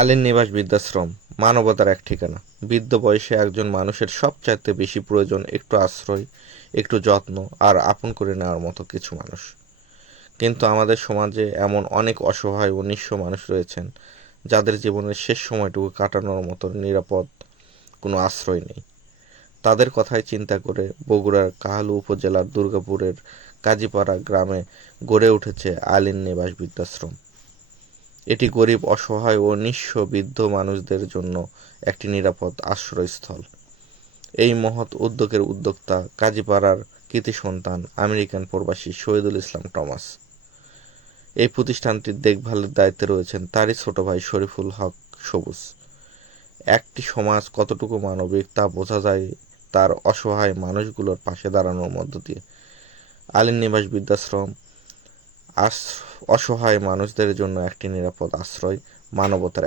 আলীর নিবাস বৃদ্ধাশ্রম মানবতার এক ঠিকানা। বৃদ্ধ বয়সে একজন মানুষের সবচাইতে বেশি প্রয়োজন একটু আশ্রয়, একটু যত্ন আর আপন করে নেওয়ার মতো কিছু মানুষ। কিন্তু আমাদের সমাজে এমন অনেক অসহায় ও নিঃস্ব মানুষ রয়েছেন যাদের জীবনের শেষ সময়টুকু কাটানোর মতো নিরাপদ কোনো আশ্রয় নেই। তাদের কথাই চিন্তা করে বগুড়ার কাহালু উপজেলার দুর্গাপুরের কাজীপাড়া গ্রামে গড়ে উঠেছে আলীর নিবাস বৃদ্ধাশ্রম। এটি গরিব, অসহায় ও নিঃস্ব বৃদ্ধ মানুষদের জন্য একটি নিরাপদ আশ্রয়স্থল। এই মহৎ উদ্যোগের উদ্যোক্তা কাজীপাড়ার কৃতি সন্তান আমেরিকান প্রবাসী শহীদুল ইসলাম টমাস। এই প্রতিষ্ঠানটির দেখভালের দায়িত্বে রয়েছেন তারই ছোট ভাই শরীফুল হক সবুজ। একটি সমাজ কতটুকু মানবিক তা বোঝা যায় তার অসহায় মানুষগুলোর পাশে দাঁড়ানোর মধ্য দিয়ে। আলীর নিবাস বৃদ্ধাশ্রম অসহায় মানুষদের জন্য একটি নিরাপদ আশ্রয়, মানবতার